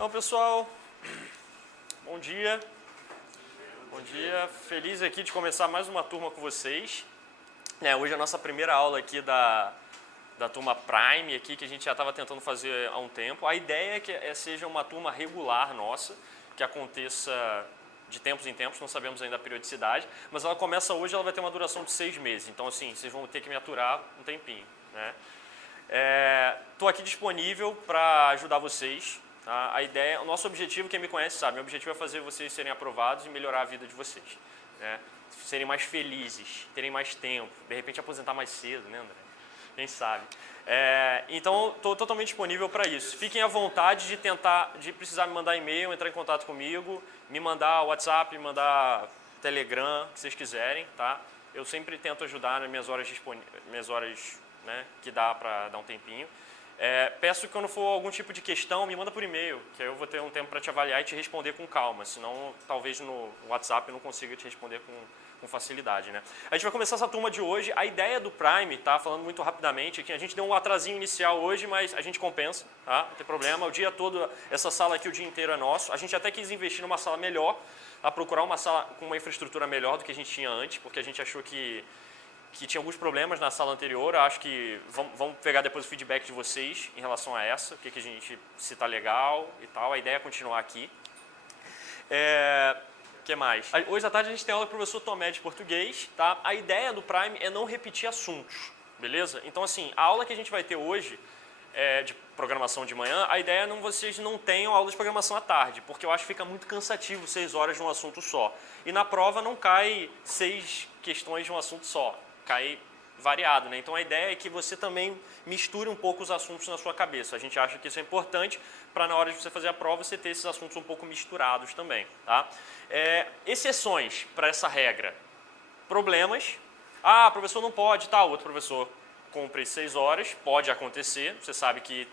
Então, pessoal, bom dia. Bom dia, feliz aqui de começar mais uma turma com vocês. Hoje é a nossa primeira aula aqui da turma Prime, aqui, que a gente já estava tentando fazer há um tempo. A ideia é que seja uma turma regular nossa, que aconteça de tempos em tempos, não sabemos ainda a periodicidade, mas ela começa hoje, ela vai ter uma duração de 6 meses, então assim, vocês vão ter que me aturar um tempinho, né? Estou aqui disponível para ajudar vocês. Tá? A ideia, o nosso objetivo, quem me conhece sabe, meu objetivo é fazer vocês serem aprovados e melhorar a vida de vocês, né? Serem mais felizes, terem mais tempo, de repente aposentar mais cedo, né, André? Quem sabe? Então, estou totalmente disponível para isso. Fiquem à vontade de precisar me mandar e-mail, entrar em contato comigo, me mandar WhatsApp, me mandar Telegram, o que vocês quiserem, tá? Eu sempre tento ajudar nas minhas horas, né, que dá para dar um tempinho. Peço que quando for algum tipo de questão, me manda por e-mail, que aí eu vou ter um tempo para te avaliar e te responder com calma, senão talvez no WhatsApp eu não consiga te responder com facilidade, né? A gente vai começar essa turma de hoje. A ideia do Prime, tá? Falando muito rapidamente aqui, a gente deu um atrasinho inicial hoje, mas a gente compensa, tá? Não tem problema, o dia todo, essa sala aqui o dia inteiro é nosso. A gente até quis investir numa sala melhor, a procurar uma sala com uma infraestrutura melhor do que a gente tinha antes, porque a gente achou que tinha alguns problemas na sala anterior. Eu acho que vamos pegar depois o feedback de vocês em relação a essa, o que a gente, se está legal e tal. A ideia é continuar aqui. O que mais? Hoje à tarde a gente tem aula com o professor Tomé de português, tá? A ideia do Prime é não repetir assuntos, beleza? Então, assim, a aula que a gente vai ter hoje de programação de manhã, a ideia é vocês não tenham aula de programação à tarde, porque eu acho que fica muito cansativo 6 horas de um assunto só. E na prova não cai 6 questões de um assunto só, cai variado, né? Então a ideia é que você também misture um pouco os assuntos na sua cabeça. A gente acha que isso é importante para na hora de você fazer a prova você ter esses assuntos um pouco misturados também, tá? Exceções para essa regra. Problemas. Ah, professor não pode, tá? O outro professor cumpre 6 horas, pode acontecer. Você sabe que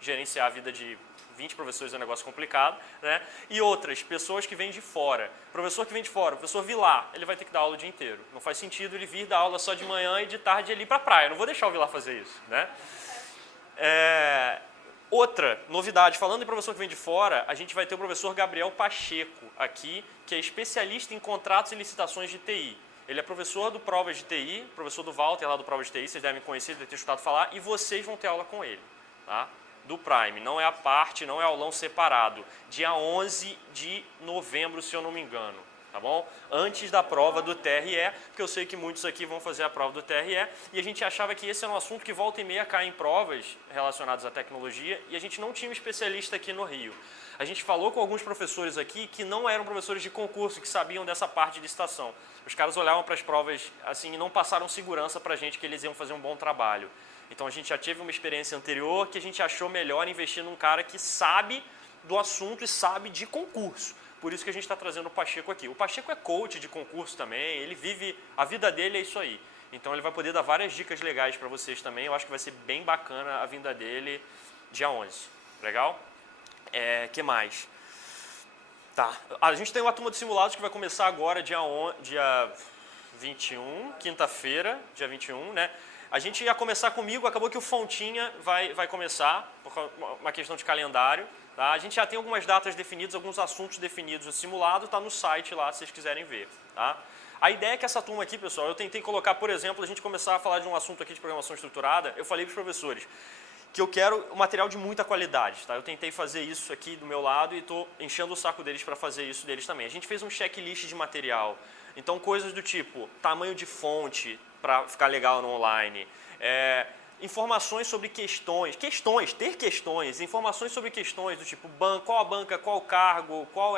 gerenciar a vida de 20 professores é um negócio complicado, né? E outras, pessoas que vêm de fora. Professor que vem de fora, o professor Vilar, ele vai ter que dar aula o dia inteiro. Não faz sentido ele vir dar aula só de manhã e de tarde ele ir para a praia. Eu não vou deixar o Vilar fazer isso, né? Outra novidade, falando em professor que vem de fora, a gente vai ter o professor Gabriel Pacheco aqui, que é especialista em contratos e licitações de TI. Ele é professor do Provas de TI, professor do Walter lá do Provas de TI, vocês devem conhecer, devem ter escutado falar, e vocês vão ter aula com ele, tá? Do Prime, não é a parte, não é aulão separado, dia 11 de novembro, se eu não me engano, tá bom? Antes da prova do TRE, porque eu sei que muitos aqui vão fazer a prova do TRE, e a gente achava que esse era um assunto que volta e meia cai em provas relacionadas à tecnologia, e a gente não tinha um especialista aqui no Rio. A gente falou com alguns professores aqui que não eram professores de concurso, que sabiam dessa parte de licitação. Os caras olhavam para as provas assim e não passaram segurança para a gente que eles iam fazer um bom trabalho. Então a gente já teve uma experiência anterior que a gente achou melhor investir num cara que sabe do assunto e sabe de concurso. Por isso que a gente está trazendo o Pacheco aqui. O Pacheco é coach de concurso também, ele vive, a vida dele é isso aí. Então ele vai poder dar várias dicas legais para vocês também. Eu acho que vai ser bem bacana a vinda dele dia 11. Legal? Que mais? Tá. A gente tem uma turma de simulados que vai começar agora, dia 21, quinta-feira, dia 21, né? A gente ia começar comigo, acabou que o Fontinha vai começar, por uma questão de calendário. Tá? A gente já tem algumas datas definidas, alguns assuntos definidos no simulado, está no site lá, se vocês quiserem ver. Tá? A ideia é que essa turma aqui, pessoal, eu tentei colocar, por exemplo, a gente começar a falar de um assunto aqui de programação estruturada, eu falei para os professores que eu quero um material de muita qualidade. Tá? Eu tentei fazer isso aqui do meu lado e estou enchendo o saco deles para fazer isso deles também. A gente fez um checklist de material, então coisas do tipo tamanho de fonte para ficar legal no online, informações sobre questões, informações sobre questões do tipo qual a banca, qual o cargo, qual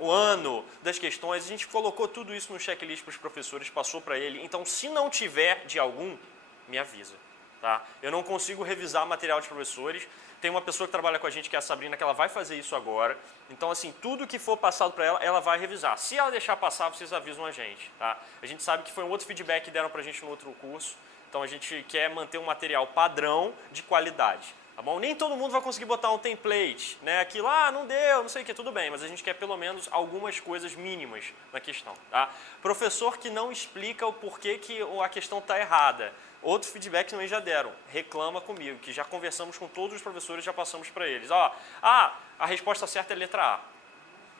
o ano das questões. A gente colocou tudo isso no checklist para os professores, passou para ele. Então, se não tiver de algum, me avisa. Tá? Eu não consigo revisar material de professores. Tem uma pessoa que trabalha com a gente, que é a Sabrina, que ela vai fazer isso agora. Então, assim, tudo que for passado para ela, ela vai revisar. Se ela deixar passar, vocês avisam a gente. Tá? A gente sabe que foi um outro feedback que deram para a gente no outro curso. Então, a gente quer manter um material padrão de qualidade. Tá bom? Nem todo mundo vai conseguir botar um template, né? Aquilo, não deu, não sei o que, tudo bem. Mas a gente quer pelo menos algumas coisas mínimas na questão. Tá? Professor que não explica o porquê que a questão está errada. Outro feedback também já deram, reclama comigo, que já conversamos com todos os professores, já passamos para eles. Ó, a resposta certa é letra A.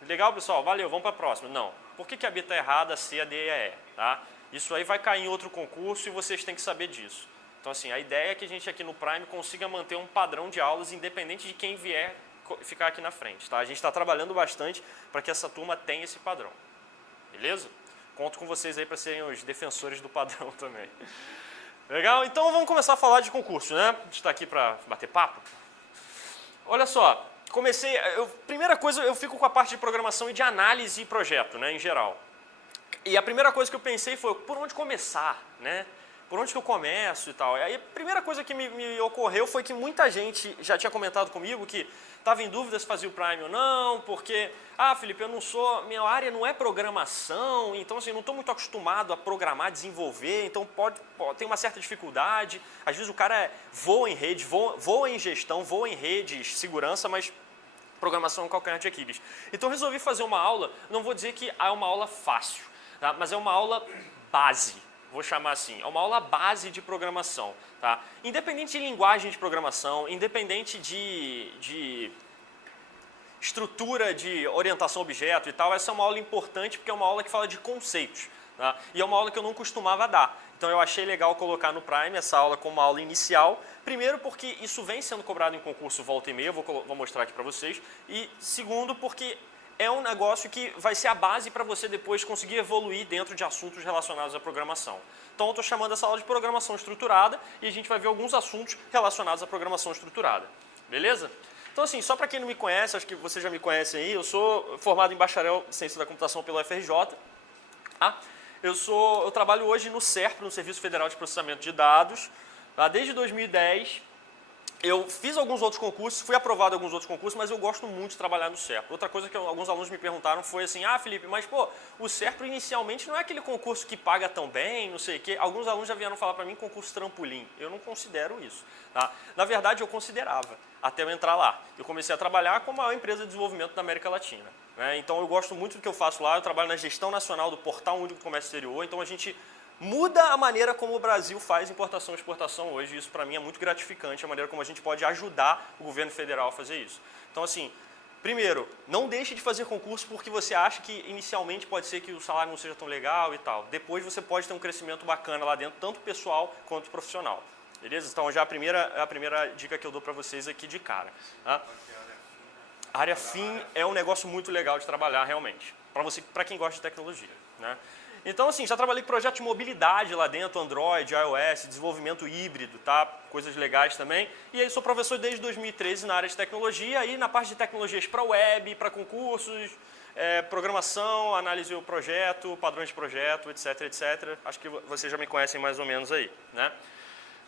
Legal, pessoal? Valeu, vamos para a próxima. Não. Por que a B está errada, a C, a D e a E? Tá? Isso aí vai cair em outro concurso e vocês têm que saber disso. Então, assim, a ideia é que a gente aqui no Prime consiga manter um padrão de aulas independente de quem vier ficar aqui na frente. Tá? A gente está trabalhando bastante para que essa turma tenha esse padrão. Beleza? Conto com vocês aí para serem os defensores do padrão também. Legal? Então vamos começar a falar de concurso, né? A gente está aqui para bater papo. Olha só, primeira coisa, eu fico com a parte de programação e de análise e projeto, né, em geral. E a primeira coisa que eu pensei foi, por onde começar, né? Por onde que eu começo e tal. E aí a primeira coisa que me ocorreu foi que muita gente já tinha comentado comigo que estava em dúvida se fazia o Prime ou não, porque, Felipe, minha área não é programação, então assim, não estou muito acostumado a programar, desenvolver, então tem uma certa dificuldade. Às vezes o cara voa em rede, voa em gestão, voa em redes, segurança, mas programação é um calcanhar de Aquiles. Então eu resolvi fazer uma aula, não vou dizer que é uma aula fácil, tá? Mas é uma aula base. Vou chamar assim, é uma aula base de programação. Tá? Independente de linguagem de programação, independente de estrutura de orientação a objeto e tal, essa é uma aula importante porque é uma aula que fala de conceitos. Tá? E é uma aula que eu não costumava dar. Então eu achei legal colocar no Prime essa aula como uma aula inicial. Primeiro porque isso vem sendo cobrado em concurso volta e meia, vou mostrar aqui para vocês. E segundo porque é um negócio que vai ser a base para você depois conseguir evoluir dentro de assuntos relacionados à programação. Então eu estou chamando essa aula de programação estruturada e a gente vai ver alguns assuntos relacionados à programação estruturada. Beleza? Então assim, só para quem não me conhece, acho que vocês já me conhecem aí, eu sou formado em bacharel em Ciência da Computação pelo FRJ. Tá? Eu trabalho hoje no SERP, no Serviço Federal de Processamento de Dados, tá? Desde 2010. Eu fiz alguns outros concursos, fui aprovado em alguns outros concursos, mas eu gosto muito de trabalhar no SERPRO. Outra coisa que alguns alunos me perguntaram foi assim, Felipe, mas pô, o SERPRO inicialmente não é aquele concurso que paga tão bem, não sei o quê. Alguns alunos já vieram falar para mim concurso trampolim. Eu não considero isso. Tá? Na verdade, eu considerava, até eu entrar lá. Eu comecei a trabalhar com a maior empresa de desenvolvimento da América Latina. Né? Então eu gosto muito do que eu faço lá, eu trabalho na gestão nacional do Portal Único do Comércio Exterior, então a gente muda a maneira como o Brasil faz importação e exportação hoje. Isso, para mim, é muito gratificante, a maneira como a gente pode ajudar o governo federal a fazer isso. Então, assim, primeiro, não deixe de fazer concurso porque você acha que, inicialmente, pode ser que o salário não seja tão legal e tal. Depois, você pode ter um crescimento bacana lá dentro, tanto pessoal quanto profissional. Beleza? Então, já a primeira dica que eu dou para vocês aqui de cara. Tá? A área FIM é um negócio muito legal de trabalhar, realmente, para quem gosta de tecnologia. Né? Então, assim, já trabalhei com projeto de mobilidade lá dentro, Android, iOS, desenvolvimento híbrido, tá? Coisas legais também. E aí sou professor desde 2013 na área de tecnologia, aí na parte de tecnologias para web, para concursos, programação, análise do projeto, padrões de projeto, etc, etc. Acho que vocês já me conhecem mais ou menos aí, né?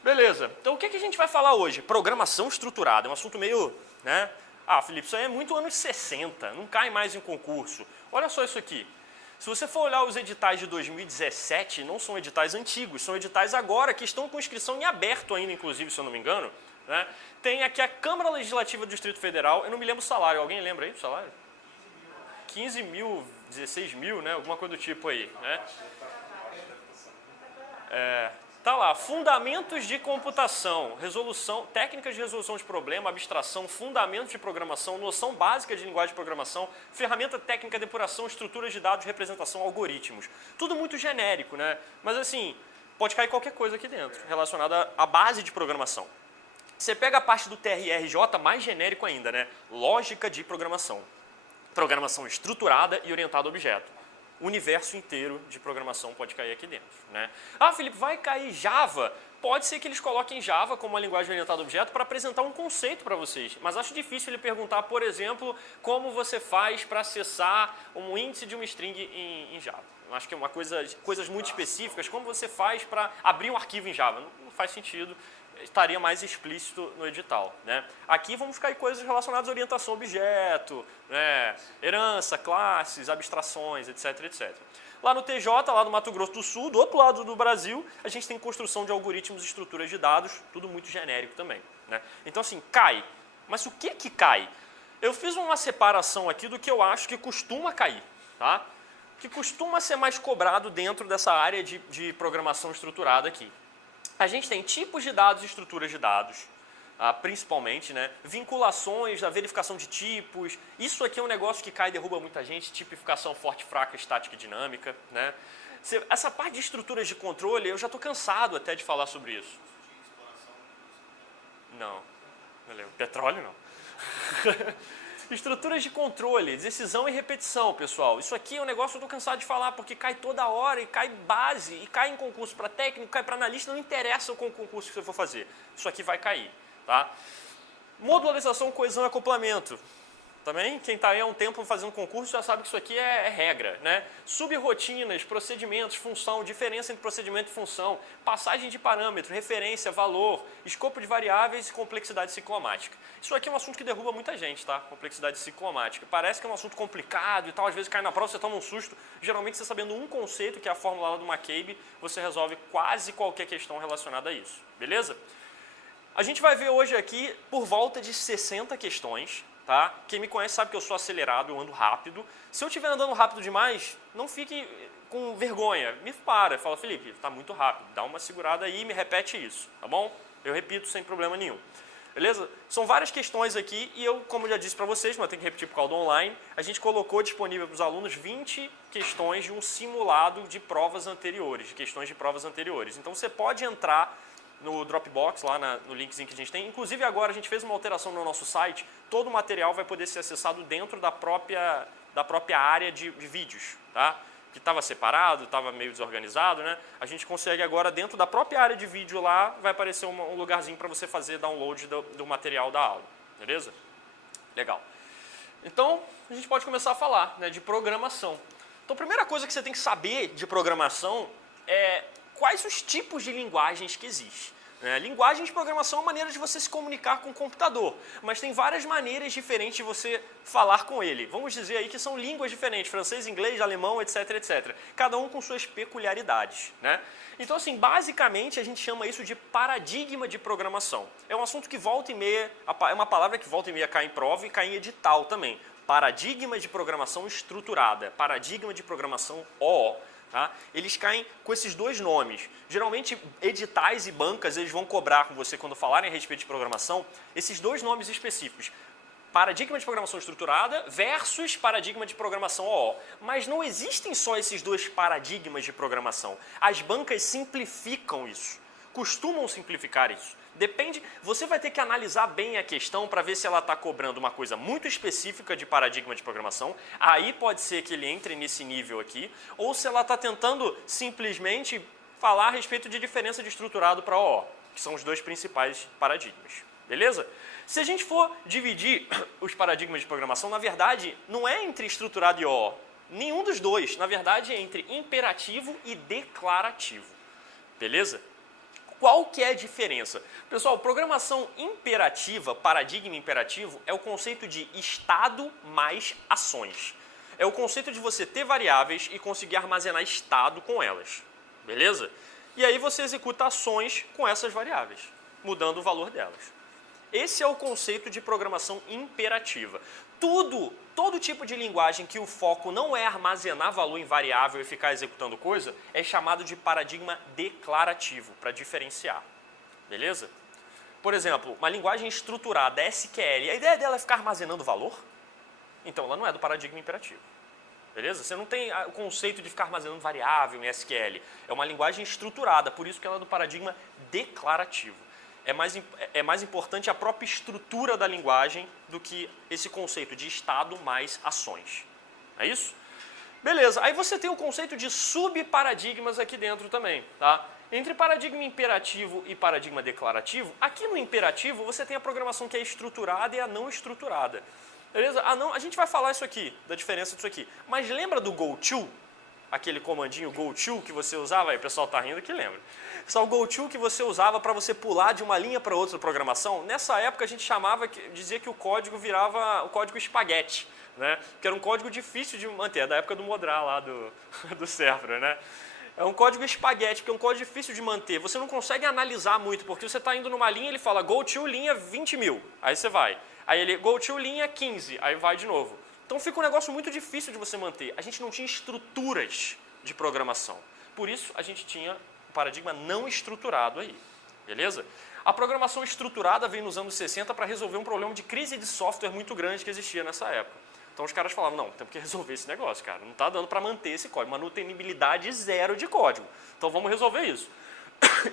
Beleza. Então, o que a gente vai falar hoje? Programação estruturada. É um assunto meio, né? Felipe, isso aí é muito anos 60, não cai mais em concurso. Olha só isso aqui. Se você for olhar os editais de 2017, não são editais antigos, são editais agora que estão com inscrição em aberto ainda, inclusive, se eu não me engano. Né? Tem aqui a Câmara Legislativa do Distrito Federal, eu não me lembro o salário, alguém lembra aí do salário? 15 mil, 16 mil, né? Alguma coisa do tipo aí. Né? Tá lá, fundamentos de computação, resolução, técnicas de resolução de problema, abstração, fundamentos de programação, noção básica de linguagem de programação, ferramenta técnica de depuração, estruturas de dados, representação, algoritmos. Tudo muito genérico, né? Mas assim, pode cair qualquer coisa aqui dentro, relacionada à base de programação. Você pega a parte do TRRJ, mais genérico ainda, né? Lógica de programação. Programação estruturada e orientada a objeto. O universo inteiro de programação pode cair aqui dentro. Né? Felipe, vai cair Java? Pode ser que eles coloquem Java como uma linguagem orientada a objeto para apresentar um conceito para vocês. Mas acho difícil ele perguntar, por exemplo, como você faz para acessar um índice de uma string em Java. Eu acho que é uma coisas muito específicas. Como você faz para abrir um arquivo em Java? Não faz sentido. Estaria mais explícito no edital. Né? Aqui vamos cair coisas relacionadas à orientação a objeto, né? Herança, classes, abstrações, etc, etc. Lá no TJ, lá no Mato Grosso do Sul, do outro lado do Brasil, a gente tem construção de algoritmos e estruturas de dados, tudo muito genérico também. Né? Então, assim, cai. Mas o que cai? Eu fiz uma separação aqui do que eu acho que costuma cair. Tá? Que costuma ser mais cobrado dentro dessa área de programação estruturada aqui. a gente tem tipos de dados e estruturas de dados, principalmente, né? Vinculações, a verificação de tipos. Isso aqui é um negócio que cai e derruba muita gente, tipificação forte, fraca, estática e dinâmica, né? Essa parte de estruturas de controle, eu já estou cansado até de falar sobre isso. Não lembro. Petróleo não. Estruturas de controle, decisão e repetição, pessoal. Isso aqui é um negócio que eu estou cansado de falar, porque cai toda hora, e cai base, e cai em concurso para técnico, cai para analista, não interessa com o concurso que você for fazer. Isso aqui vai cair, tá? Modularização, coesão e acoplamento. Também, quem está aí há um tempo fazendo concurso já sabe que isso aqui é regra, né? Subrrotinas, procedimentos, função, diferença entre procedimento e função, passagem de parâmetro, referência, valor, escopo de variáveis e complexidade ciclomática. Isso aqui é um assunto que derruba muita gente, tá? Complexidade ciclomática. Parece que é um assunto complicado e tal, às vezes cai na prova, você toma um susto. Geralmente, você sabendo um conceito, que é a fórmula lá do McCabe, você resolve quase qualquer questão relacionada a isso, beleza? A gente vai ver hoje aqui por volta de 60 questões. Tá? Quem me conhece sabe que eu sou acelerado, eu ando rápido. Se eu estiver andando rápido demais, não fique com vergonha. Me fala, Felipe, está muito rápido, dá uma segurada aí e me repete isso, tá bom? Eu repito sem problema nenhum. Beleza? São várias questões aqui e eu, como já disse para vocês, mas eu tenho que repetir por causa do online, a gente colocou disponível para os alunos 20 questões de um simulado de provas anteriores, de questões de provas anteriores. Então você pode entrar no Dropbox, lá no linkzinho que a gente tem. Inclusive agora a gente fez uma alteração no nosso site, todo o material vai poder ser acessado dentro da própria área de vídeos, tá? Que estava separado, estava meio desorganizado, né? A gente consegue agora, dentro da própria área de vídeo lá, vai aparecer um lugarzinho para você fazer download do material da aula, beleza? Legal. Então, a gente pode começar a falar, né, de programação. Então, a primeira coisa que você tem que saber de programação é quais os tipos de linguagens que existem. Linguagem de programação é uma maneira de você se comunicar com o computador, mas tem várias maneiras diferentes de você falar com ele. Vamos dizer aí que são línguas diferentes, francês, inglês, alemão, etc, etc. Cada um com suas peculiaridades, né? Então, assim, basicamente a gente chama isso de paradigma de programação. É um assunto que volta e meia, é uma palavra que volta e meia cai em prova e cai em edital também. Paradigma de programação estruturada, paradigma de programação OO. Tá? Eles caem com esses dois nomes. Geralmente, editais e bancas eles vão cobrar com você quando falarem a respeito de programação esses dois nomes específicos. Paradigma de programação estruturada versus paradigma de programação OO. Mas não existem só esses dois paradigmas de programação. As bancas simplificam isso, costumam simplificar isso. Depende, você vai ter que analisar bem a questão para ver se ela está cobrando uma coisa muito específica de paradigma de programação, aí pode ser que ele entre nesse nível aqui, ou se ela está tentando simplesmente falar a respeito de diferença de estruturado para OO, que são os dois principais paradigmas, beleza? Se a gente for dividir os paradigmas de programação, na verdade, não é entre estruturado e OO, nenhum dos dois, na verdade é entre imperativo e declarativo, beleza? Qual que é a diferença? Pessoal, programação imperativa, paradigma imperativo, é o conceito de estado mais ações. É o conceito de você ter variáveis e conseguir armazenar estado com elas. Beleza? E aí você executa ações com essas variáveis, mudando o valor delas. Esse é o conceito de programação imperativa. Todo tipo de linguagem que o foco não é armazenar valor em variável e ficar executando coisa, é chamado de paradigma declarativo, para diferenciar. Beleza? Por exemplo, uma linguagem estruturada, SQL, a ideia dela é ficar armazenando valor? Então, ela não é do paradigma imperativo. Beleza? Você não tem o conceito de ficar armazenando variável em SQL. É uma linguagem estruturada, por isso que ela é do paradigma declarativo. É mais importante a própria estrutura da linguagem do que esse conceito de estado mais ações. É isso? Beleza, aí você tem o conceito de subparadigmas aqui dentro também, tá? Entre paradigma imperativo e paradigma declarativo, aqui no imperativo você tem a programação que é estruturada e a não estruturada. Beleza? A gente vai falar isso aqui, da diferença disso aqui. Mas lembra do goto? Aquele comandinho goto que você usava, aí o pessoal tá rindo que lembra. Só o goto que você usava para você pular de uma linha para outra programação, nessa época a gente dizia que o código virava o código espaguete, né? Que era um código difícil de manter, é da época do Modrá lá do Serfra, né? É um código espaguete, que é um código difícil de manter. Você não consegue analisar muito, porque você está indo numa linha, ele fala goto linha 20.000, aí você vai. Aí ele goto linha 15, aí vai de novo. Então fica um negócio muito difícil de você manter. A gente não tinha estruturas de programação. Por isso a gente tinha um paradigma não estruturado aí. Beleza? A programação estruturada veio nos anos 60 para resolver um problema de crise de software muito grande que existia nessa época. Então os caras falavam, não, temos que resolver esse negócio, cara. Não está dando para manter esse código. Manutenibilidade zero de código. Então vamos resolver isso.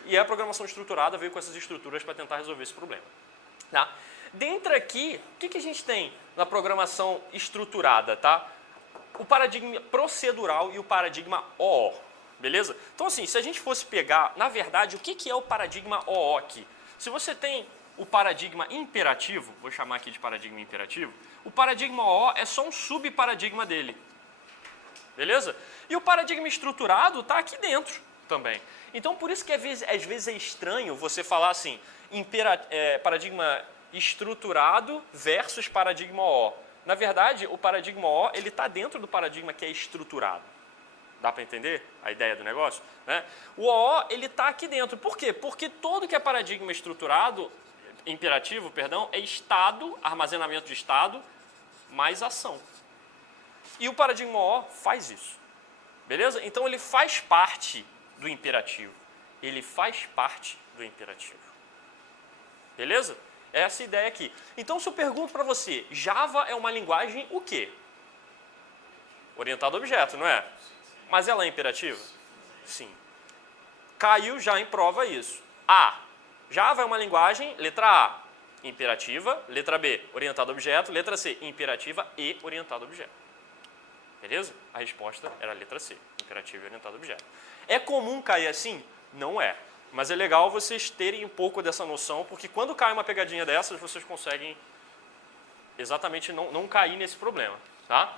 E a programação estruturada veio com essas estruturas para tentar resolver esse problema. Tá? Dentro aqui, o que a gente tem na programação estruturada? Tá? O paradigma procedural e o paradigma OO. Beleza? Então assim, se a gente fosse pegar, na verdade, o que é o paradigma OO aqui? Se você tem o paradigma imperativo, vou chamar aqui de paradigma imperativo, o paradigma OO é só um subparadigma dele. Beleza? E o paradigma estruturado está aqui dentro também. Então, por isso que às vezes é estranho você falar assim, paradigma estruturado versus paradigma OO. Na verdade, o paradigma OO ele está dentro do paradigma que é estruturado. Dá para entender a ideia do negócio? Né? O OO ele está aqui dentro. Por quê? Porque todo que é paradigma estruturado, imperativo, perdão, é estado, armazenamento de estado, mais ação. E o paradigma OO faz isso. Beleza? Então ele faz parte do imperativo. Ele faz parte do imperativo. Beleza? Essa é a ideia aqui. Então se eu pergunto para você, Java é uma linguagem o quê? Orientada a objeto, não é? Mas ela é imperativa? Sim. Caiu já em prova isso. Java é uma linguagem, letra A, imperativa, letra B, orientada a objeto, letra C, imperativa e orientada a objeto. Beleza? A resposta era a letra C, imperativa e orientada a objeto. É comum cair assim? Não é. Mas é legal vocês terem um pouco dessa noção, porque quando cai uma pegadinha dessas, vocês conseguem exatamente não cair nesse problema. Tá?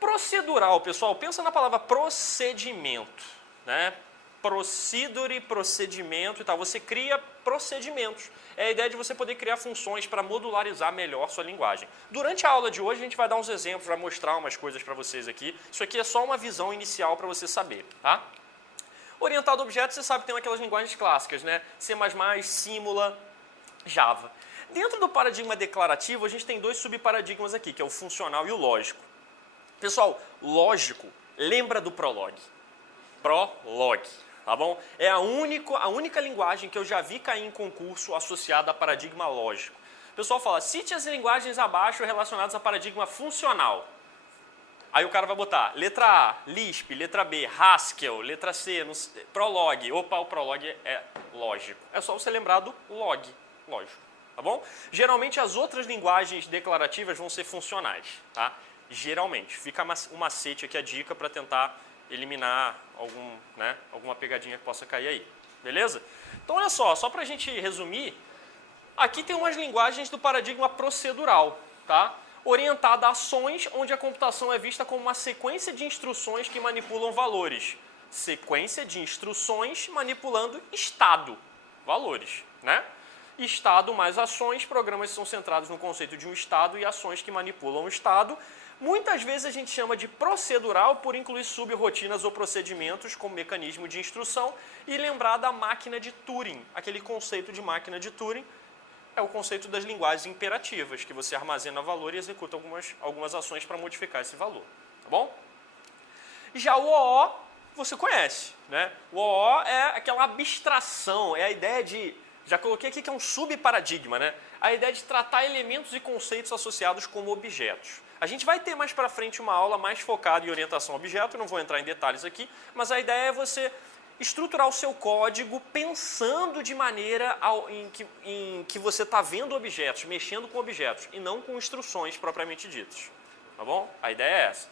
Procedural, pessoal, pensa na palavra procedimento. Né? Procedure, procedimento e tal. Você cria procedimentos. É a ideia de você poder criar funções para modularizar melhor sua linguagem. Durante a aula de hoje, a gente vai dar uns exemplos, vai mostrar umas coisas para vocês aqui. Isso aqui é só uma visão inicial para você saber. Tá? Orientado a objetos, você sabe que tem aquelas linguagens clássicas, né? C++, Simula, Java. Dentro do paradigma declarativo, a gente tem dois subparadigmas aqui, que é o funcional e o lógico. Pessoal, lógico, lembra do Prolog. Prolog, tá bom? É a única linguagem que eu já vi cair em concurso associada a paradigma lógico. O pessoal fala, cite as linguagens abaixo relacionadas a paradigma funcional. Aí o cara vai botar letra A, Lisp, letra B, Haskell, letra C, Prolog. Opa, o Prolog é lógico. É só você lembrar do log, lógico, tá bom? Geralmente as outras linguagens declarativas vão ser funcionais, tá? Geralmente. Fica um macete aqui, a dica para tentar eliminar alguma pegadinha que possa cair aí. Beleza? Então olha só para a gente resumir, aqui tem umas linguagens do paradigma procedural, tá? Orientada a ações, onde a computação é vista como uma sequência de instruções que manipulam valores. Sequência de instruções manipulando estado, valores, né? Estado mais ações, programas são centrados no conceito de um estado e ações que manipulam o estado. Muitas vezes a gente chama de procedural por incluir subrrotinas ou procedimentos como mecanismo de instrução e lembrar da máquina de Turing, aquele conceito de máquina de Turing. É o conceito das linguagens imperativas, que você armazena valor e executa algumas ações para modificar esse valor. Tá bom? Já o OO, você conhece. Né? O OO é aquela abstração, é a ideia de... Já coloquei aqui que é um subparadigma, né? A ideia de tratar elementos e conceitos associados como objetos. A gente vai ter mais para frente uma aula mais focada em orientação a objeto, não vou entrar em detalhes aqui, mas a ideia é você estruturar o seu código pensando de maneira em que você está vendo objetos, mexendo com objetos, e não com instruções propriamente ditas. Tá bom? A ideia é essa.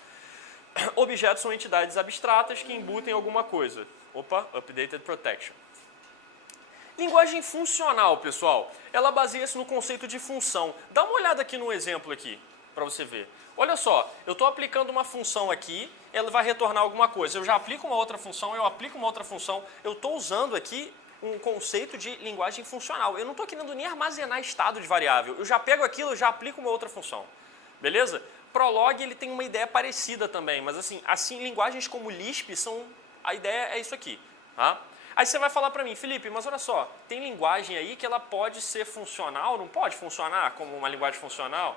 Objetos são entidades abstratas que embutem alguma coisa. Opa, Updated Protection. Linguagem funcional, pessoal, ela baseia-se no conceito de função. Dá uma olhada aqui no exemplo aqui, para você ver. Olha só, eu estou aplicando uma função aqui, ela vai retornar alguma coisa. Eu já aplico uma outra função, eu aplico uma outra função. Eu estou usando aqui um conceito de linguagem funcional. Eu não estou querendo nem armazenar estado de variável. Eu já pego aquilo, eu já aplico uma outra função. Beleza? Prolog ele tem uma ideia parecida também, mas assim linguagens como Lisp são... A ideia é isso aqui, tá? Aí você vai falar para mim, Felipe, mas olha só, tem linguagem aí que ela pode ser funcional, não pode funcionar como uma linguagem funcional?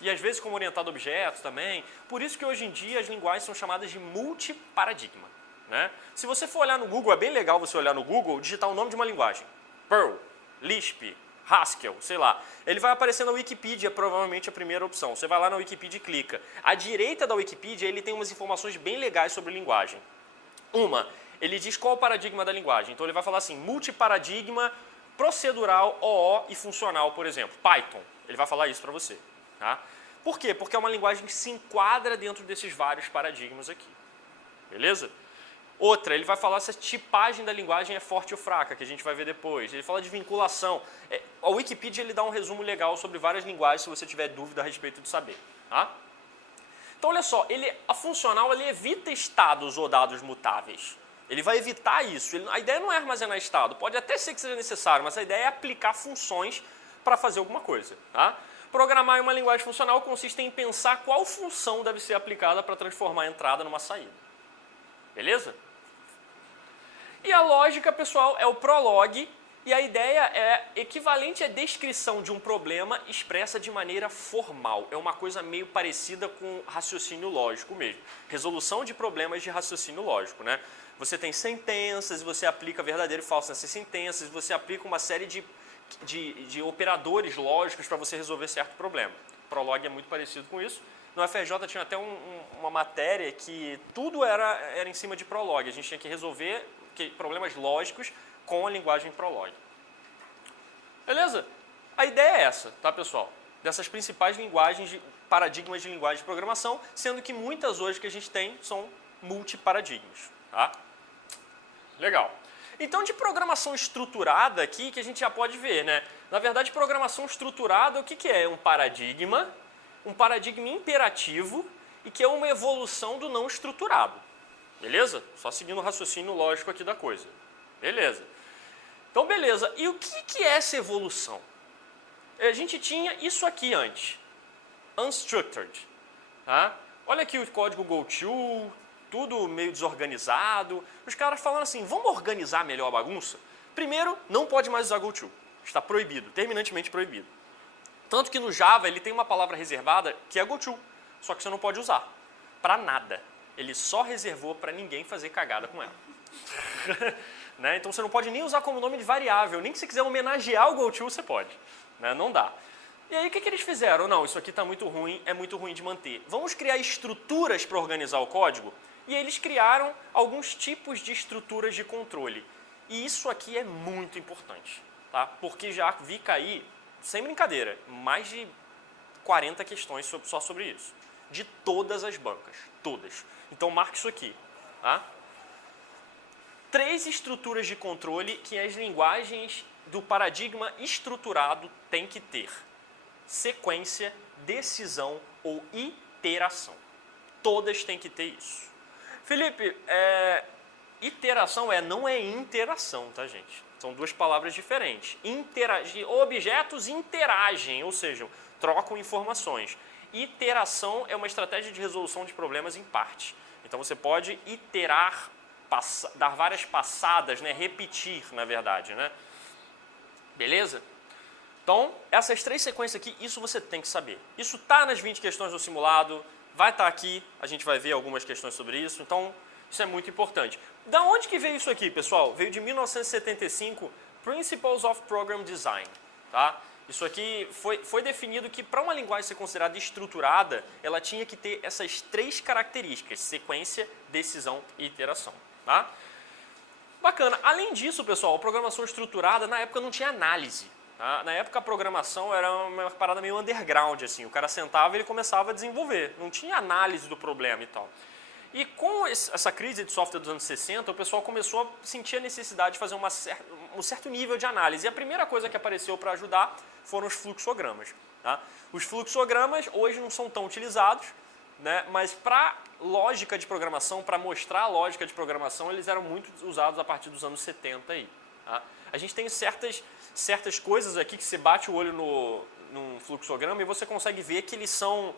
E às vezes como orientado a objetos também. Por isso que hoje em dia as linguagens são chamadas de multiparadigma. Né? Se você for olhar no Google, é bem legal você olhar no Google e digitar o nome de uma linguagem. Perl, Lisp, Haskell, sei lá. Ele vai aparecer na Wikipedia, provavelmente a primeira opção. Você vai lá na Wikipedia e clica. À direita da Wikipedia, ele tem umas informações bem legais sobre linguagem. Ele diz qual é o paradigma da linguagem. Então ele vai falar assim, multiparadigma, procedural, OO e funcional, por exemplo. Python, ele vai falar isso para você. Tá? Por quê? Porque é uma linguagem que se enquadra dentro desses vários paradigmas aqui. Beleza? Outra, ele vai falar se a tipagem da linguagem é forte ou fraca, que a gente vai ver depois. Ele fala de vinculação. A Wikipedia ele dá um resumo legal sobre várias linguagens, se você tiver dúvida a respeito de saber. Tá? Então, olha só, a funcional ele evita estados ou dados mutáveis. Ele vai evitar isso. A ideia não é armazenar estado. Pode até ser que seja necessário, mas a ideia é aplicar funções para fazer alguma coisa. Tá? Programar em uma linguagem funcional consiste em pensar qual função deve ser aplicada para transformar a entrada numa saída. Beleza? E a lógica, pessoal, é o Prolog, e a ideia é equivalente à descrição de um problema expressa de maneira formal. É uma coisa meio parecida com raciocínio lógico mesmo. Resolução de problemas de raciocínio lógico, né? Você tem sentenças, você aplica verdadeiro e falso nessas sentenças, você aplica uma série de operadores lógicos para você resolver certo problema. O Prolog é muito parecido com isso. No FRJ tinha até uma matéria que tudo era em cima de Prolog. A gente tinha que resolver problemas lógicos com a linguagem Prolog. Beleza? A ideia é essa, tá, pessoal? Dessas principais linguagens, paradigmas de linguagem de programação, sendo que muitas hoje que a gente tem são multiparadigmas, tá? Legal. Então, de programação estruturada aqui, que a gente já pode ver, né? Na verdade, programação estruturada, o que é? Um paradigma imperativo e que é uma evolução do não estruturado. Beleza? Só seguindo o raciocínio lógico aqui da coisa. Beleza. Então, beleza. E o que é essa evolução? A gente tinha isso aqui antes. Unstructured. Tá? Olha aqui o código GoTo, tudo meio desorganizado. Os caras falando assim, vamos organizar melhor a bagunça? Primeiro, não pode mais usar GoTo. Está proibido, terminantemente proibido. Tanto que no Java ele tem uma palavra reservada que é GoTo. Só que você não pode usar. Para nada. Ele só reservou para ninguém fazer cagada com ela. Né? Então você não pode nem usar como nome de variável, nem que você quiser homenagear o GoTo, você pode. Né? Não dá. E aí o que eles fizeram? Não, isso aqui está muito ruim, é muito ruim de manter. Vamos criar estruturas para organizar o código? E eles criaram alguns tipos de estruturas de controle. E isso aqui é muito importante, tá? Porque já vi cair, sem brincadeira, mais de 40 questões só sobre isso. De todas as bancas, todas. Então marque isso aqui. Tá? 3 estruturas de controle que as linguagens do paradigma estruturado têm que ter. Sequência, decisão ou iteração. Todas têm que ter isso. Felipe, iteração não é interação, tá, gente? São duas palavras diferentes. Objetos interagem, ou seja, trocam informações. Iteração é uma estratégia de resolução de problemas em parte. Então você pode iterar, dar várias passadas, né? Repetir, na verdade. Né? Beleza? Então, essas 3 sequências aqui, isso você tem que saber. Isso está nas 20 questões do simulado, vai estar aqui, a gente vai ver algumas questões sobre isso, então isso é muito importante. Da onde que veio isso aqui, pessoal? Veio de 1975, Principles of Program Design. Tá? Isso aqui foi definido que para uma linguagem ser considerada estruturada, ela tinha que ter essas 3 características, sequência, decisão e iteração. Tá? Bacana. Além disso, pessoal, a programação estruturada, na época não tinha análise. Tá? Na época a programação era uma parada meio underground, assim. O cara sentava e ele começava a desenvolver. Não tinha análise do problema e tal. E com essa crise de software dos anos 60, o pessoal começou a sentir a necessidade de fazer um certo nível de análise. E a primeira coisa que apareceu para ajudar foram os fluxogramas. Tá? Os fluxogramas hoje não são tão utilizados, né? Mas para lógica de programação, para mostrar a lógica de programação, eles eram muito usados a partir dos anos 70. Aí, tá? A gente tem certas coisas aqui que você bate o olho num fluxograma e você consegue ver que eles são...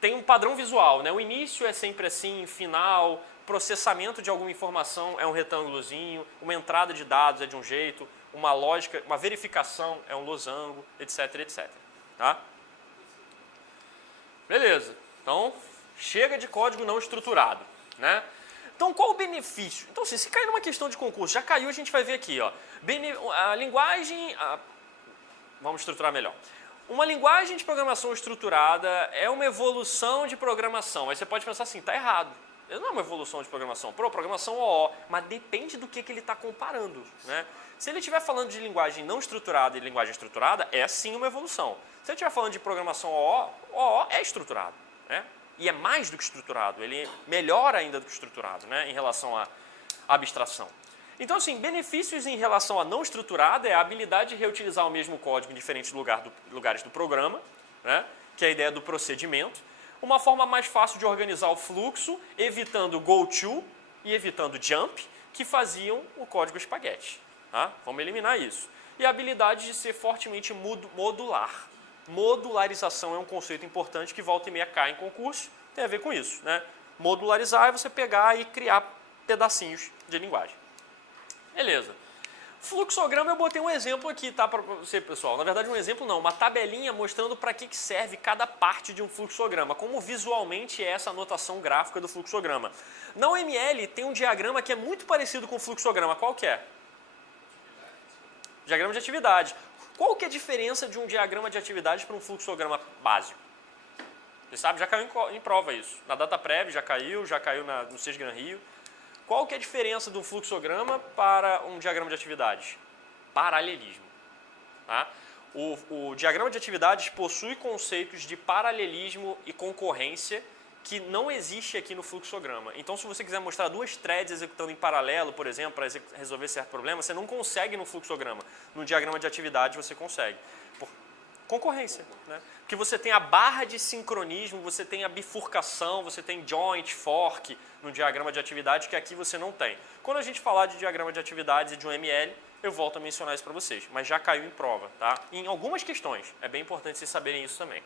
tem um padrão visual, né? O início é sempre assim, final, processamento de alguma informação é um retângulozinho, uma entrada de dados é de um jeito, uma lógica, uma verificação é um losango, etc, etc. Tá? Beleza. Então, chega de código não estruturado, né? Então, qual o benefício? Então, assim, se cair numa questão de concurso, já caiu, a gente vai ver aqui, ó. A linguagem... Vamos estruturar melhor. Uma linguagem de programação estruturada é uma evolução de programação. Aí você pode pensar assim, tá errado. Não é uma evolução de programação. Programação OO, mas depende do que ele está comparando, né? Se ele estiver falando de linguagem não estruturada e linguagem estruturada, é sim uma evolução. Se ele estiver falando de programação OO é estruturado, né? E é mais do que estruturado, ele é melhor ainda do que estruturado, né? Em relação à abstração. Então, assim, benefícios em relação a não estruturada é a habilidade de reutilizar o mesmo código em diferentes lugares do programa, né? Que é a ideia do procedimento. Uma forma mais fácil de organizar o fluxo, evitando go-to e evitando jump, que faziam o código espaguete. Tá? Vamos eliminar isso. E a habilidade de ser fortemente modular. Modularização é um conceito importante que volta e meia cai em concurso, tem a ver com isso, né? Modularizar é você pegar e criar pedacinhos de linguagem. Beleza. Fluxograma eu botei um exemplo aqui, tá, para você, pessoal. Na verdade, um exemplo não, uma tabelinha mostrando para que serve cada parte de um fluxograma, como visualmente é essa anotação gráfica do fluxograma. Na UML tem um diagrama que é muito parecido com o fluxograma. Qual que é? Diagrama de atividade. Qual que é a diferença de um diagrama de atividade para um fluxograma básico? Você sabe, já caiu em prova isso. Na DataPrev já caiu no Sesgran Rio. Qual que é a diferença do fluxograma para um diagrama de atividades? Paralelismo. Tá? O diagrama de atividades possui conceitos de paralelismo e concorrência que não existe aqui no fluxograma. Então, se você quiser mostrar duas threads executando em paralelo, por exemplo, para resolver certo problema, você não consegue no fluxograma. No diagrama de atividades você consegue. Por concorrência, né? Porque você tem a barra de sincronismo, você tem a bifurcação, você tem joint, fork no diagrama de atividades que aqui você não tem. Quando a gente falar de diagrama de atividades e de um ML, eu volto a mencionar isso para vocês, mas já caiu em prova, tá? Em algumas questões, é bem importante vocês saberem isso também.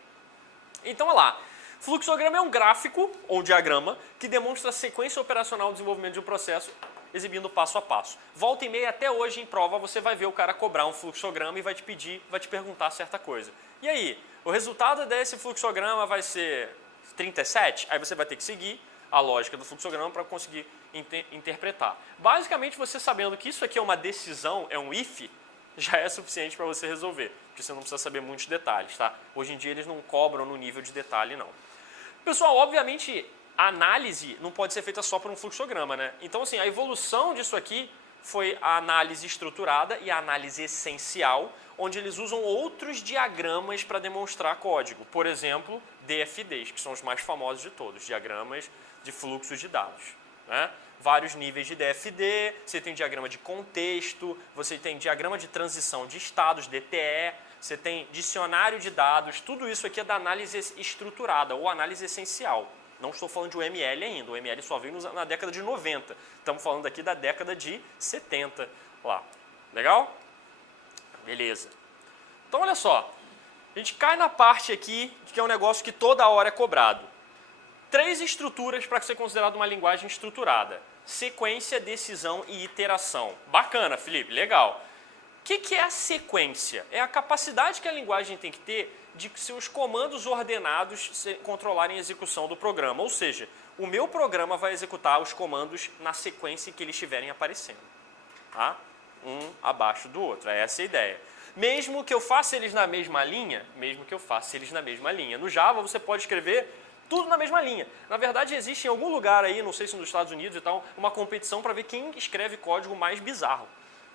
Então, olha lá. Fluxograma é um gráfico ou um diagrama que demonstra a sequência operacional do desenvolvimento de um processo, exibindo passo a passo. Volta e meia, até hoje em prova, você vai ver o cara cobrar um fluxograma e vai te pedir, vai te perguntar certa coisa. E aí, o resultado desse fluxograma vai ser 37? Aí você vai ter que seguir a lógica do fluxograma para conseguir interpretar. Basicamente, você sabendo que isso aqui é uma decisão, é um if, já é suficiente para você resolver, porque você não precisa saber muitos detalhes, tá? Hoje em dia eles não cobram no nível de detalhe, não. Pessoal, obviamente, a análise não pode ser feita só por um fluxograma, né? Então, assim, a evolução disso aqui foi a análise estruturada e a análise essencial, onde eles usam outros diagramas para demonstrar código. Por exemplo, DFDs, que são os mais famosos de todos, diagramas de fluxos de dados, né? Vários níveis de DFD, você tem diagrama de contexto, você tem diagrama de transição de estados, DTE, você tem dicionário de dados, tudo isso aqui é da análise estruturada ou análise essencial. Não estou falando de UML ainda, o UML só veio na década de 90. Estamos falando aqui da década de 70 lá. Legal? Beleza. Então, olha só. A gente cai na parte aqui que é um negócio que toda hora é cobrado. 3 estruturas para ser considerado uma linguagem estruturada. Sequência, decisão e iteração. Bacana, Felipe, legal. O que é a sequência? É a capacidade que a linguagem tem que ter de que seus comandos ordenados controlarem a execução do programa. Ou seja, o meu programa vai executar os comandos na sequência em que eles estiverem aparecendo. Tá? Um abaixo do outro. É essa a ideia. Mesmo que eu faça eles na mesma linha, No Java você pode escrever tudo na mesma linha. Na verdade, existe em algum lugar aí, não sei se nos Estados Unidos e tal, uma competição para ver quem escreve código mais bizarro.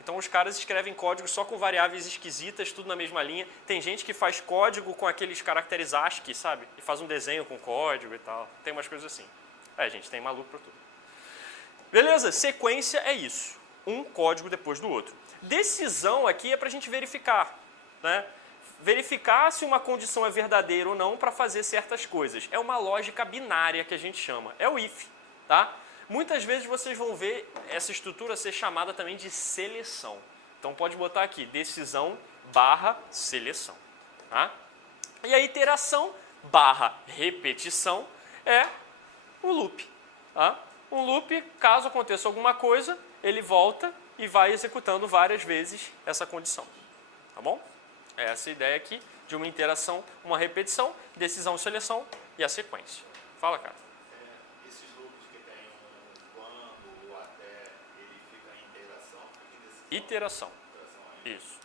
Então, os caras escrevem código só com variáveis esquisitas, tudo na mesma linha. Tem gente que faz código com aqueles caracteres ASCII, sabe? E faz um desenho com código e tal. Tem umas coisas assim. Gente, tem maluco para tudo. Beleza? Sequência é isso. Um código depois do outro. Decisão aqui é para a gente verificar, né? Verificar se uma condição é verdadeira ou não para fazer certas coisas. É uma lógica binária que a gente chama. É o if, tá? Muitas vezes vocês vão ver essa estrutura ser chamada também de seleção. Então pode botar aqui, decisão barra seleção. Tá? E a iteração barra repetição é o loop. Tá? Um loop, caso aconteça alguma coisa, ele volta e vai executando várias vezes essa condição. Tá bom? É essa a ideia aqui de uma interação, uma repetição, decisão, seleção e a sequência. Fala, cara. Esses loops que tem quando, Iteração. Isso.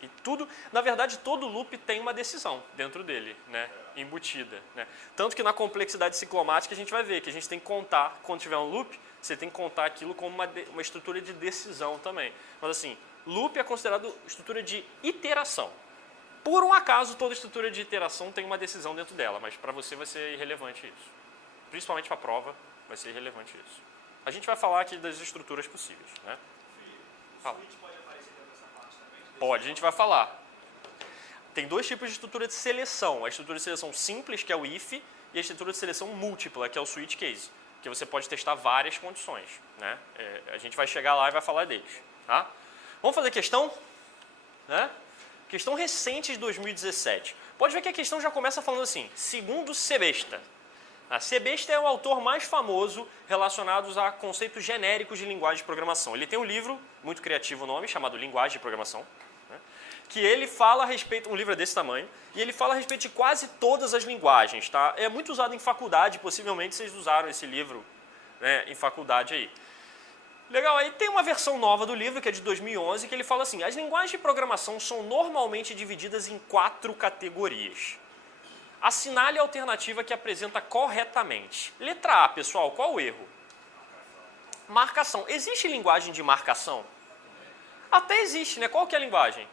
E tudo, na verdade, todo loop tem uma decisão dentro dele, né? Embutida. Né? Tanto que na complexidade ciclomática a gente vai ver que a gente tem que contar, quando tiver um loop, você tem que contar aquilo como uma estrutura de decisão também. Mas assim, loop é considerado estrutura de iteração. Por um acaso, toda estrutura de iteração tem uma decisão dentro dela, mas para você vai ser irrelevante isso. Principalmente para a prova, vai ser irrelevante isso. A gente vai falar aqui das estruturas possíveis. Né? Fala. Pode, a gente vai falar. Tem dois tipos de estrutura de seleção. A estrutura de seleção simples, que é o if, e a estrutura de seleção múltipla, que é o switch case, que você pode testar várias condições. Né? A gente vai chegar lá e vai falar deles. Tá? Vamos fazer questão? Né? Questão recente de 2017. Pode ver que a questão já começa falando assim, segundo Sebesta. Sebesta é o autor mais famoso relacionado a conceitos genéricos de linguagem de programação. Ele tem um livro, muito criativo o nome, chamado Linguagem de Programação, né, que ele fala a respeito, um livro desse tamanho, e ele fala a respeito de quase todas as linguagens. Tá? É muito usado em faculdade, possivelmente vocês usaram esse livro, né, em faculdade aí. Legal, aí tem uma versão nova do livro, que é de 2011, que ele fala assim, as linguagens de programação são normalmente divididas em 4 categorias. Assinale a alternativa que apresenta corretamente. Letra A, pessoal, qual o erro? Marcação. Existe linguagem de marcação? Até existe, né? Qual que é a linguagem?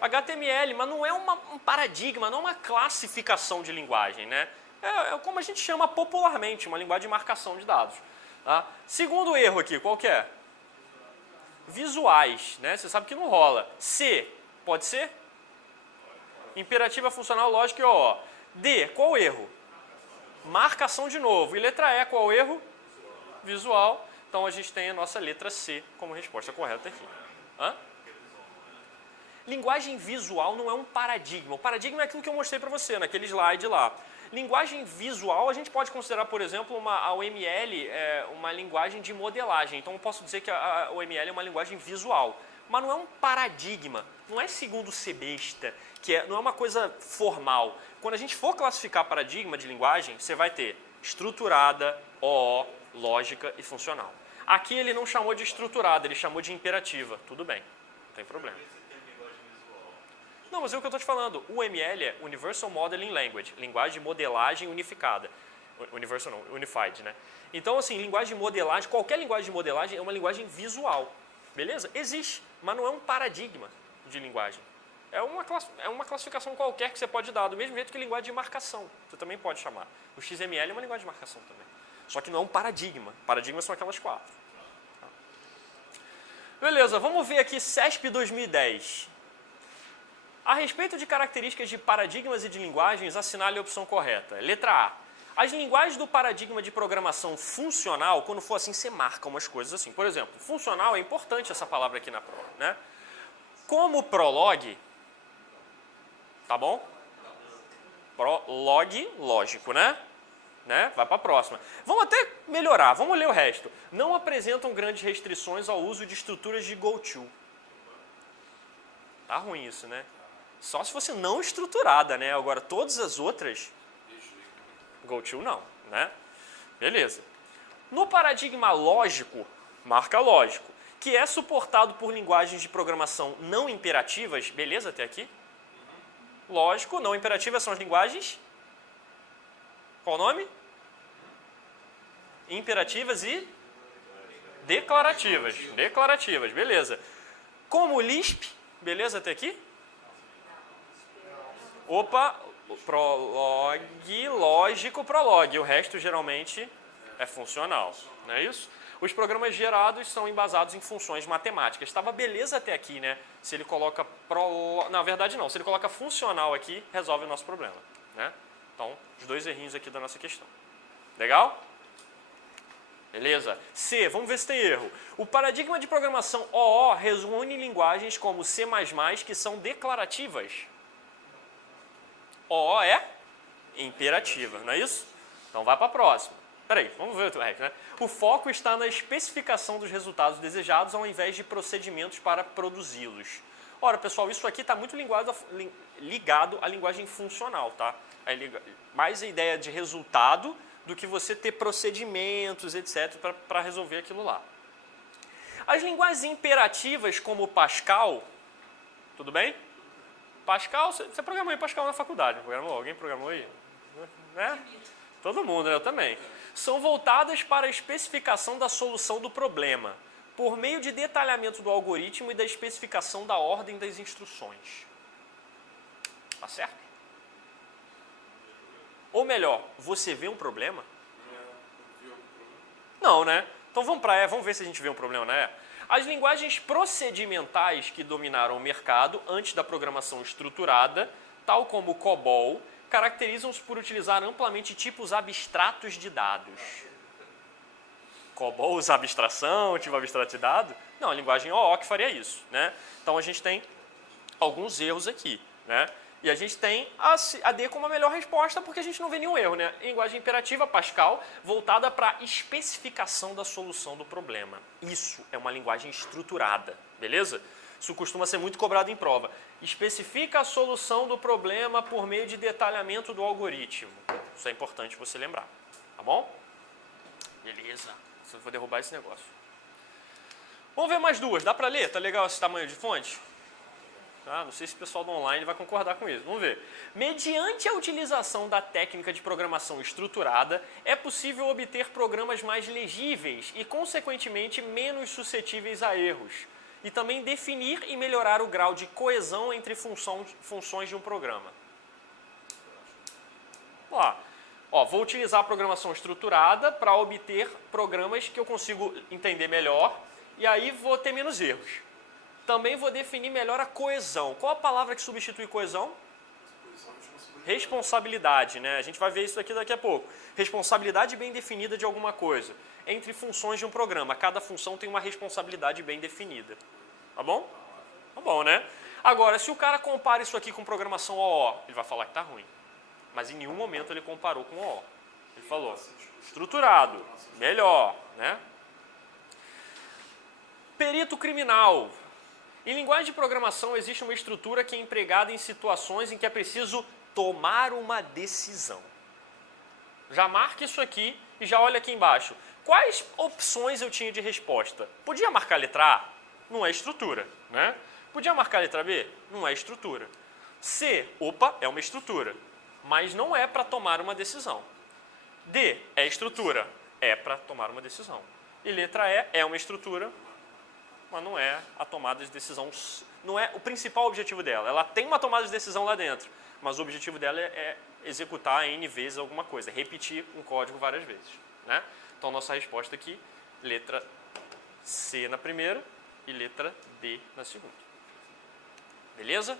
HTML, mas não é um paradigma, não é uma classificação de linguagem, né? É como a gente chama popularmente, uma linguagem de marcação de dados. Tá? Segundo erro aqui, qual que é? Visuais, né? Você sabe que não rola. C, pode ser? Imperativa, funcional, lógica e OO. D, qual o erro? Marcação de novo. E letra E, qual o erro? Visual. Então a gente tem a nossa letra C como resposta correta aqui. Hã? Linguagem visual não é um paradigma. O paradigma é aquilo que eu mostrei para você naquele slide lá. Linguagem visual a gente pode considerar, por exemplo, a UML uma linguagem de modelagem. Então eu posso dizer que a UML é uma linguagem visual. Mas não é um paradigma, não é segundo Sebesta, não é uma coisa formal. Quando a gente for classificar paradigma de linguagem, você vai ter estruturada, OO, lógica e funcional. Aqui ele não chamou de estruturada, ele chamou de imperativa. Tudo bem, não tem problema. Não, mas é o que eu estou te falando. O UML é Universal Modeling Language, linguagem de modelagem unificada. Universal não, Unified, né? Então, assim, linguagem de modelagem, qualquer linguagem de modelagem é uma linguagem visual. Beleza? Existe, mas não é um paradigma de linguagem. É uma classificação qualquer que você pode dar, do mesmo jeito que linguagem de marcação. Você também pode chamar. O XML é uma linguagem de marcação também. Só que não é um paradigma. Paradigmas são aquelas 4. Beleza, vamos ver aqui CESP 2010. A respeito de características de paradigmas e de linguagens, assinale a opção correta. Letra A. As linguagens do paradigma de programação funcional, quando for assim, você marca umas coisas assim. Por exemplo, funcional é importante essa palavra aqui na prova, né? Como Prolog, tá bom? Prolog, lógico, né? Vai para a próxima. Vamos até melhorar, vamos ler o resto. Não apresentam grandes restrições ao uso de estruturas de GoTo. Tá ruim isso, né? Só se fosse não estruturada, né? Agora, todas as outras... GoTo não, né? Beleza. No paradigma lógico, marca lógico, que é suportado por linguagens de programação não imperativas, beleza até aqui? Lógico, não imperativas são as linguagens... Qual o nome? Imperativas e declarativas. Declarativas, beleza. Como Lisp, beleza até aqui? Opa, Prolog, lógico, Prolog. O resto geralmente é funcional, não é isso? Os programas gerados são embasados em funções matemáticas. Estava beleza até aqui, né? Se ele coloca na verdade não, se ele coloca funcional aqui, resolve o nosso problema, né? Então, os dois errinhos aqui da nossa questão. Legal? Beleza? C, vamos ver se tem erro. O paradigma de programação OO reúne linguagens como C++, que são declarativas. OO é imperativa, não é isso? Então vai para a próxima. Peraí, vamos ver o resto, né? O foco está na especificação dos resultados desejados ao invés de procedimentos para produzi-los. Ora, pessoal, isso aqui está muito ligado à linguagem funcional, tá? Mais a ideia de resultado do que você ter procedimentos, etc., para resolver aquilo lá. As linguagens imperativas como Pascal, tudo bem? Pascal, você programou em Pascal na faculdade, não programou? Alguém programou aí? Né? Todo mundo, eu também. São voltadas para a especificação da solução do problema, por meio de detalhamento do algoritmo e da especificação da ordem das instruções. Tá certo? Ou melhor, você vê um problema? Não, né? Então vamos ver se a gente vê um problema, né? As linguagens procedimentais que dominaram o mercado antes da programação estruturada, tal como o COBOL, caracterizam-se por utilizar amplamente tipos abstratos de dados. COBOL usa abstração, tipo abstrato de dado? Não, a linguagem OO que faria isso, né? Então a gente tem alguns erros aqui, né? E a gente tem a D como a melhor resposta porque a gente não vê nenhum erro, né? Linguagem imperativa, Pascal, voltada para a especificação da solução do problema. Isso é uma linguagem estruturada, beleza? Isso costuma ser muito cobrado em prova. Especifica a solução do problema por meio de detalhamento do algoritmo. Isso é importante você lembrar, tá bom? Beleza. Só vou derrubar esse negócio. Vamos ver mais duas. Dá para ler? Tá legal esse tamanho de fonte? Ah, não sei se o pessoal do online vai concordar com isso. Vamos ver. Mediante a utilização da técnica de programação estruturada, é possível obter programas mais legíveis e, consequentemente, menos suscetíveis a erros. E também definir e melhorar o grau de coesão entre funções de um programa. Vou utilizar a programação estruturada para obter programas que eu consigo entender melhor e aí vou ter menos erros. Também vou definir melhor a coesão. Qual a palavra que substitui coesão? Responsabilidade, né? A gente vai ver isso aqui daqui a pouco. Responsabilidade bem definida de alguma coisa. Entre funções de um programa. Cada função tem uma responsabilidade bem definida. Tá bom? Tá bom, né? Agora, se o cara compara isso aqui com programação OO, ele vai falar que tá ruim. Mas em nenhum momento ele comparou com OO. Ele falou, estruturado, melhor, né? Perito criminal. Em linguagem de programação existe uma estrutura que é empregada em situações em que é preciso tomar uma decisão. Já marca isso aqui e já olha aqui embaixo. Quais opções eu tinha de resposta? Podia marcar a letra A? Não é estrutura, né? Podia marcar a letra B? Não é estrutura. C, opa, é uma estrutura, mas não é para tomar uma decisão. D, é estrutura, é para tomar uma decisão. E letra E é uma estrutura, mas não é a tomada de decisão, não é o principal objetivo dela. Ela tem uma tomada de decisão lá dentro, mas o objetivo dela é executar N vezes alguma coisa, repetir um código várias vezes, né? Então, nossa resposta aqui, letra C na primeira e letra D na segunda. Beleza?